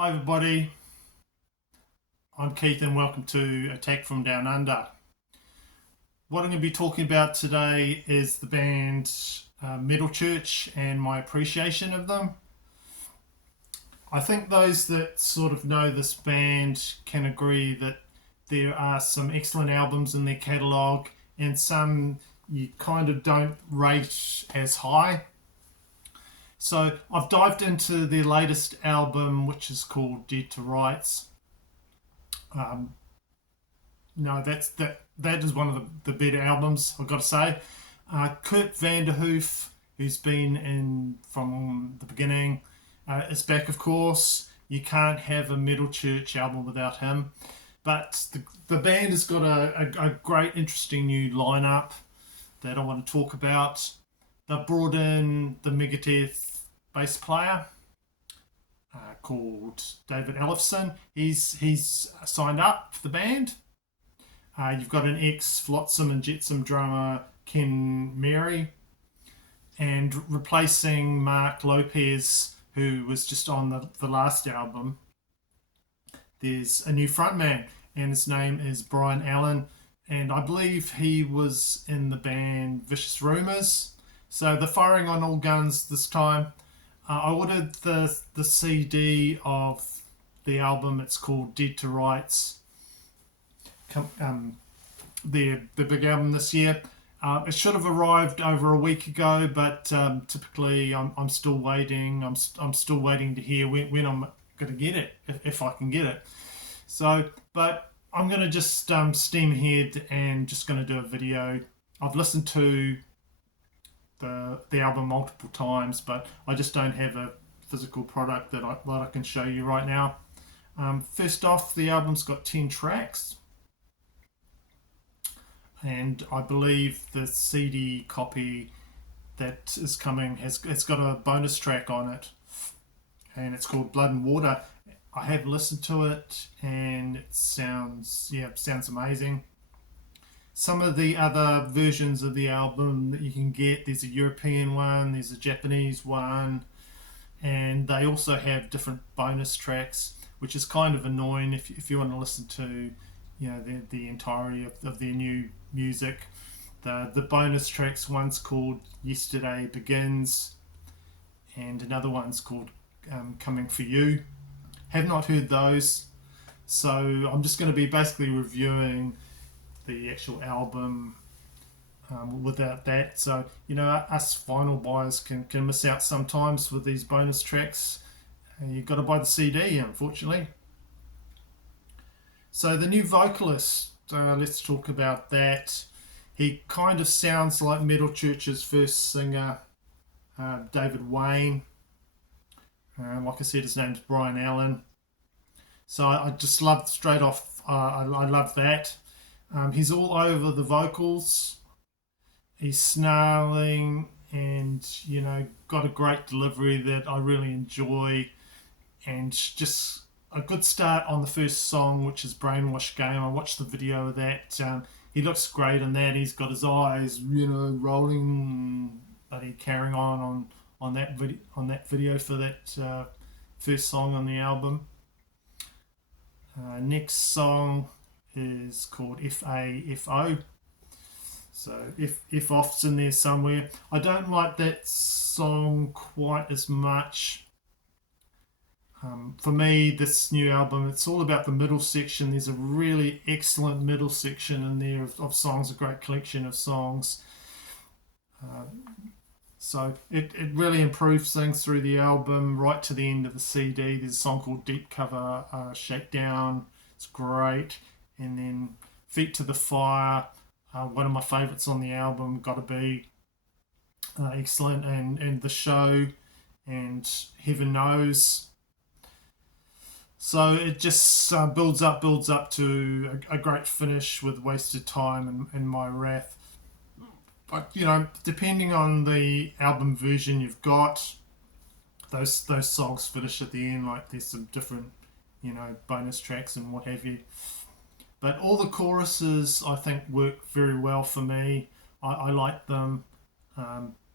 Hi everybody, I'm Keith and welcome to Attack from Down Under. What I'm going to be talking about today is the band Metal Church and my appreciation of them. I think those that sort of know this band can agree that there are some excellent albums in their catalogue and some you kind of don't rate as high. So I've dived into their latest album, which is called Dead to Rights. Um, no, that is one of the better albums, I've got to say. Kurt Vanderhoof, who's been in from the beginning, is back, of course. You can't have a Metal Church album without him. But the band has got a great, interesting new lineup that I want to talk about. They've brought in the Megadeth bass player called David Ellefson. He's signed up for the band. You've got an ex Flotsam and Jetsam drummer, Ken Mary, and replacing Mark Lopez, who was just on the last album, there's a new frontman, and his name is Brian Allen, and I believe he was in the band Vicious Rumours. So they're firing on all guns this time. I ordered the CD of the album. It's called Dead to Rights. The big album this year. It should have arrived over a week ago, but typically I'm still waiting. I'm still waiting to hear when I'm going to get it, if I can get it. So, but I'm going to just steam ahead and just going to do a video. I've listened to the album multiple times, but I just don't have a physical product that I can show you right now. First off, the album's got 10 tracks, and I believe the CD copy that is coming it's got a bonus track on it, and it's called Blood and Water. I have listened to it, and it sounds amazing. Some of the other versions of the album that you can get, there's a European one, there's a Japanese one, and they also have different bonus tracks, which is kind of annoying if you want to listen to the entirety of their new music. The bonus tracks, one's called Yesterday Begins, and another one's called Coming For You. Have not heard those, so I'm just going to be basically reviewing the actual album without that. So us vinyl buyers can miss out sometimes with these bonus tracks, and you've got to buy the CD, unfortunately. So the new vocalist, let's talk about that. He kind of sounds like Metal Church's first singer, David Wayne. Like I said, his name's Brian Allen. So I just love straight off. I love that. He's all over the vocals. He's snarling and got a great delivery that I really enjoy, and just a good start on the first song, which is Brainwash Game. I watched the video of that. He looks great in that. He's got his eyes, rolling, but he carrying on that video for that first song on the album. Next song is called FAFO. So F off's in there somewhere. I don't like that song quite as much. For me, this new album, it's all about the middle section. There's a really excellent middle section in there of songs, a great collection of songs. So it really improves things through the album right to the end of the CD. There's a song called Deep Cover Shakedown. It's great. And then Feet to the Fire, one of my favourites on the album, got to be excellent. And The Show and Heaven Knows. So it just builds up to a great finish with Wasted Time and My Wrath. But depending on the album version you've got, those songs finish at the end. Like there's some different bonus tracks and what have you. But all the choruses I think work very well for me. I like them.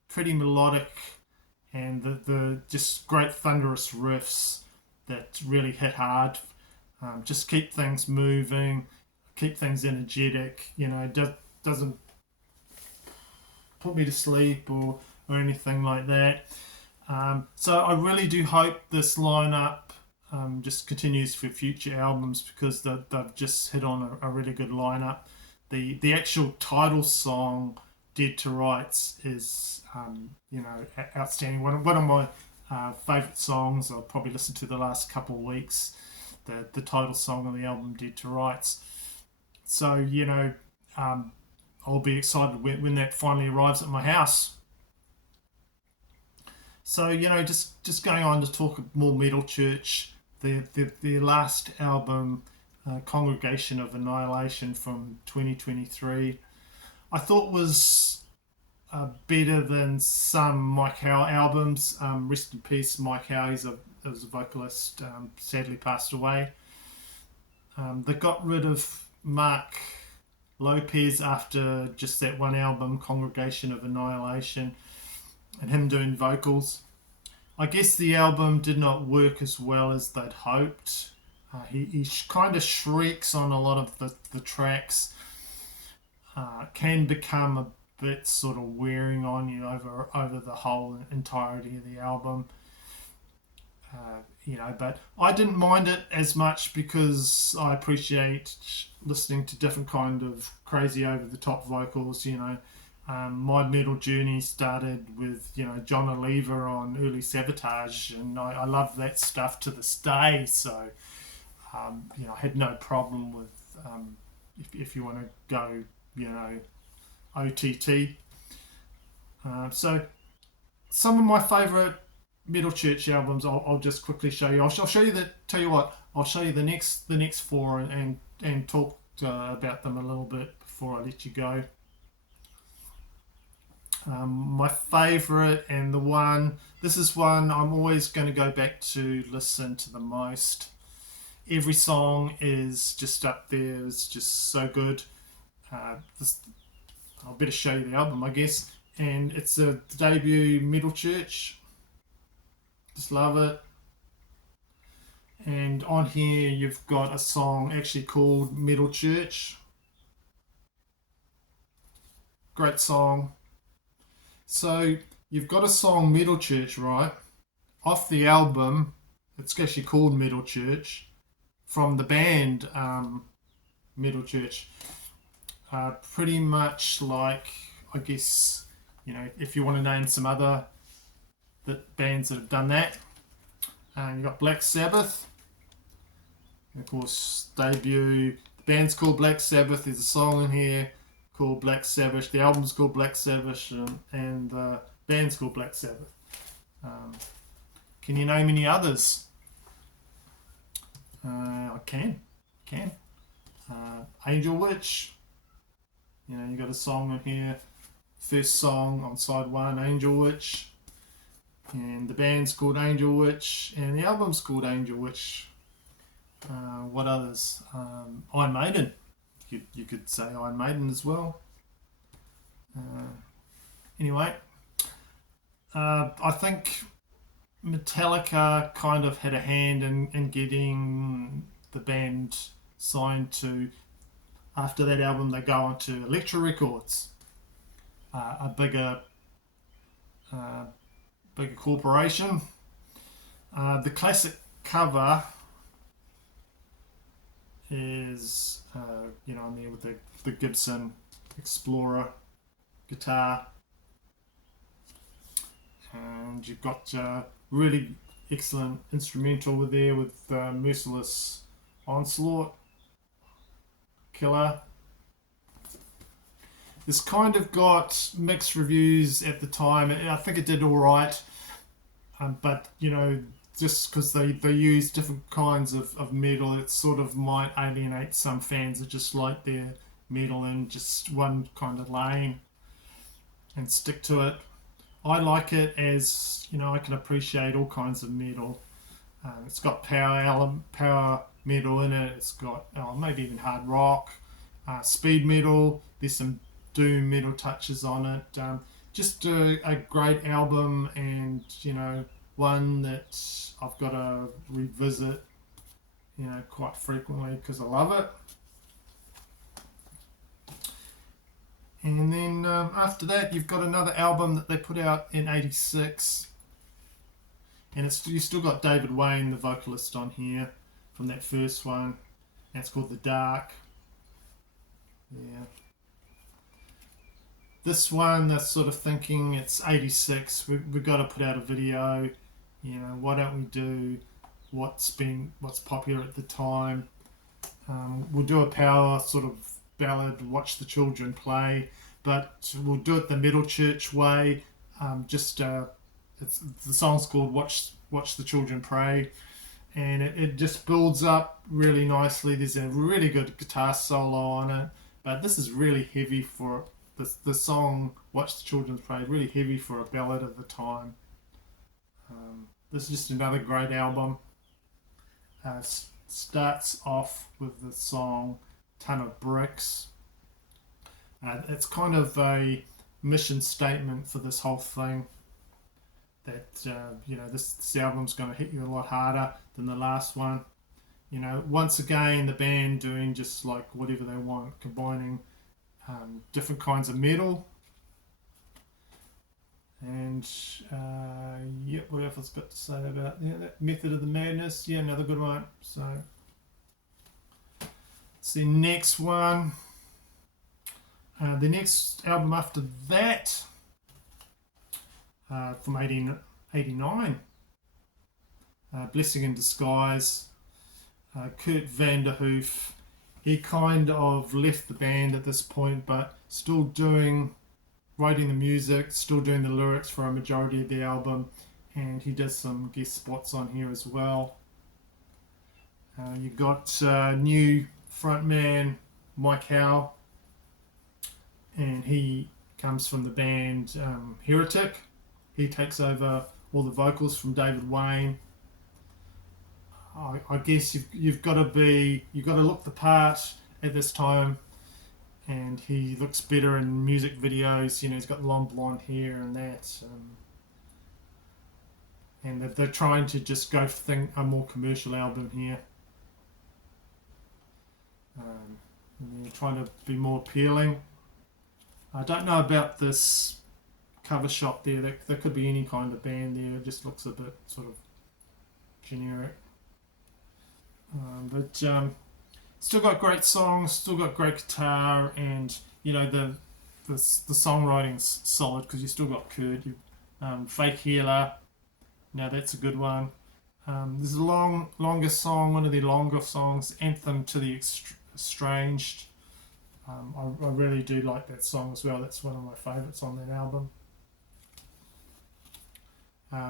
Pretty melodic, and the just great thunderous riffs. that really hit hard. Just keep things moving, keep things energetic. Doesn't put me to sleep or anything like that. So I really do hope this lineup just continues for future albums, because they've just hit on a really good lineup. The actual title song, "Dead to Rights," is outstanding. One of my favourite songs. I'll probably listen to the last couple of weeks. The title song of the album, "Dead to Rights." So I'll be excited when that finally arrives at my house. So just going on to talk more Metal Church, the last album, Congregation of Annihilation from 2023, I thought was better than some Mike Howe albums. Rest in peace, Mike Howe. He's a vocalist. Sadly passed away. They got rid of Mark Lopez after just that one album, Congregation of Annihilation, and him doing vocals. I guess the album did not work as well as they'd hoped. He kind of shrieks on a lot of the tracks. Can become a bit sort of wearing on you over the whole entirety of the album. But I didn't mind it as much because I appreciate listening to different kind of crazy over the top vocals. My metal journey started with John Oliver on early Sabotage, and I love that stuff to this day. So I had no problem with if you want to go OTT. So some of my favourite Metal Church albums, I'll just quickly show you. I'll show you tell you what, I'll show you the next four and talk about them a little bit before I let you go. My favourite, and this is one I'm always going to go back to listen to the most. Every song is just up there. It's just so good. I'll better show you the album, I guess. And it's a debut Metal Church. Just love it. And on here you've got a song actually called Metal Church. Great song. So you've got a song, Metal Church, right? Off the album, it's actually called Metal Church, from the band Metal Church. Pretty much like, I guess, if you want to name some other bands that have done that. You've got Black Sabbath. And of course, debut. The band's called Black Sabbath. There's a song in here called Black Sabbath. The album's called Black Sabbath, and the band's called Black Sabbath. Can you name any others? I can. Angel Witch. You got a song in here. First song on side one, Angel Witch. And the band's called Angel Witch, and the album's called Angel Witch. What others? Iron Maiden. You could say Iron Maiden as well. Anyway, I think Metallica kind of had a hand in getting the band signed to. After that album, they go on to Elektra Records, a bigger corporation. The classic cover is on there with the Gibson Explorer guitar, and you've got really excellent instrumental with there with Merciless Onslaught, killer. This kind of got mixed reviews at the time. I think it did all right, but just because they use different kinds of metal, it sort of might alienate some fans that just like their metal in just one kind of lane and stick to it. I like it as I can appreciate all kinds of metal. It's got power metal in it. It's got maybe even hard rock, speed metal. There's some doom metal touches on it. Just a great album, and one that I've got to revisit, quite frequently because I love it. And then after that, you've got another album that they put out in '86, and you still got David Wayne, the vocalist, on here from that first one. And it's called The Dark. Yeah. This one, they're sort of thinking it's '86. We've got to put out a video. Why don't we do what's popular at the time? We'll do a power sort of ballad, Watch the Children Play, but we'll do it the Metal Church way. The song's called Watch the Children Pray, and it just builds up really nicely. There's a really good guitar solo on it, but this is really heavy for the song Watch the Children Pray, really heavy for a ballad of the time. This is just another great album. Starts off with the song Ton of Bricks. It's kind of a mission statement for this whole thing, that this album's going to hit you a lot harder than the last one. Once again, the band doing just like whatever they want, combining different kinds of metal. And what else I've got to say about that Method of the Madness? Yeah, another good one. So let's see, next one. The next album after that, from 1989, Blessing in Disguise. Kurt Vanderhoof, he kind of left the band at this point, but still writing the music, still doing the lyrics for a majority of the album, and he does some guest spots on here as well. You got new frontman Mike Howe, and he comes from the band Heretic. He takes over all the vocals from David Wayne. I guess you've got to look the part at this time, and he looks better in music videos. He's got long blonde hair and that, and they're trying to just go for a more commercial album here. And they're trying to be more appealing. I don't know about this cover shot there. There could be any kind of band there. It just looks a bit sort of generic. But still got great songs, still got great guitar, and the songwriting's solid because you still got Kurt. Fake Healer, now that's a good one. There's a longer song, one of the longer songs, Anthem to the Estranged. I really do like that song as well. That's one of my favourites on that album.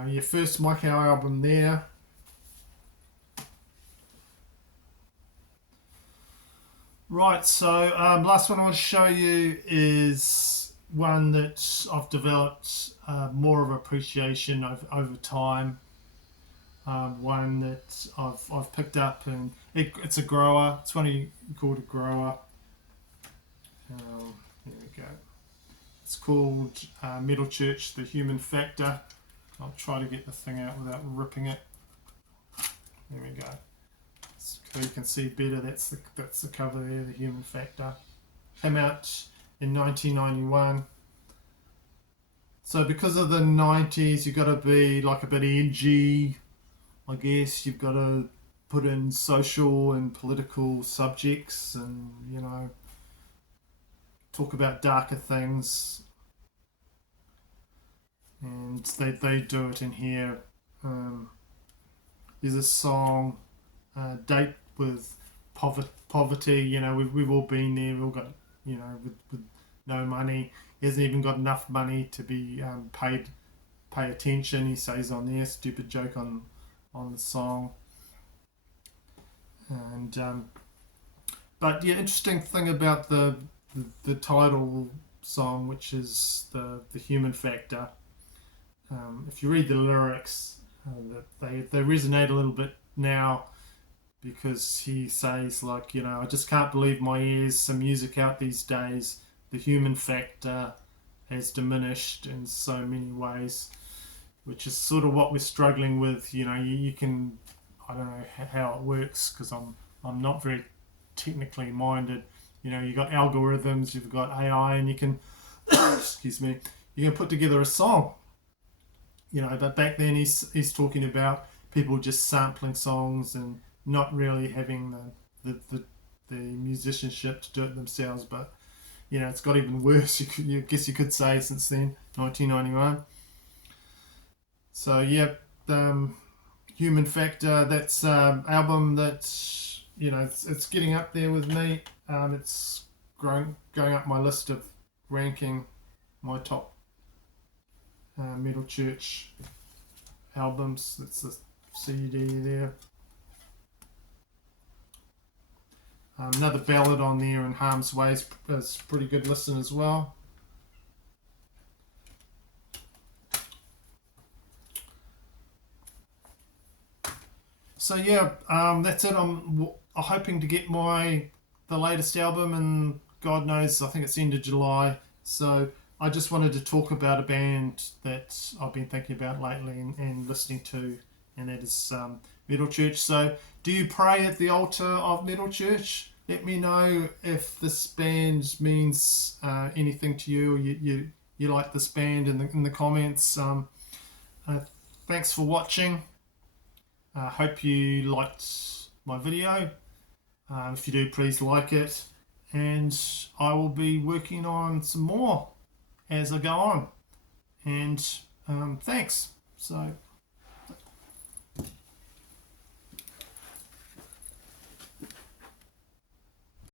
Your first Mike Howe album there. Right, so last one I want to show you is one that I've developed more of appreciation over time. One that I've picked up, and it's a grower. It's one called a grower. There we go. It's called Metal Church, The Human Factor. I'll try to get the thing out without ripping it. There we go. So you can see better. That's the cover there, The Human Factor. Came out in 1991. So because of the 90s, you've got to be like a bit edgy, I guess. You've got to put in social and political subjects, and talk about darker things. And they do it in here. There's a song, Date with Poverty. We've all been there. We've all got, with no money. He hasn't even got enough money to be pay attention. He says on there, stupid joke on the song. And but yeah, interesting thing about the title song, which is the Human Factor. If you read the lyrics, they resonate a little bit now, because he says I just can't believe my ears. Some music out these days. The human factor has diminished in so many ways. which is sort of what we're struggling with. You can, I don't know how it works because I'm not very technically minded. You've got algorithms, you've got AI, and you can, excuse me, you can put together a song. But back then he's talking about people just sampling songs and not really having the musicianship to do it themselves. But it's got even worse. You guess you could say since then, 1991. So yeah, Human Factor. That's album that it's getting up there with me. It's going up my list of ranking my top Metal Church albums. That's the CD there. Another ballad on there, In Harm's Way, is pretty good listen as well. So yeah, that's it. I'm hoping to get the latest album, and God knows, I think it's end of July. So I just wanted to talk about a band that I've been thinking about lately and listening to, and that is Metal Church. So do you pray at the altar of Metal Church? Let me know if this band means anything to you, or you like this band in the comments. Thanks for watching. I hope you liked my video. If you do, please like it. And I will be working on some more as I go on. And thanks. So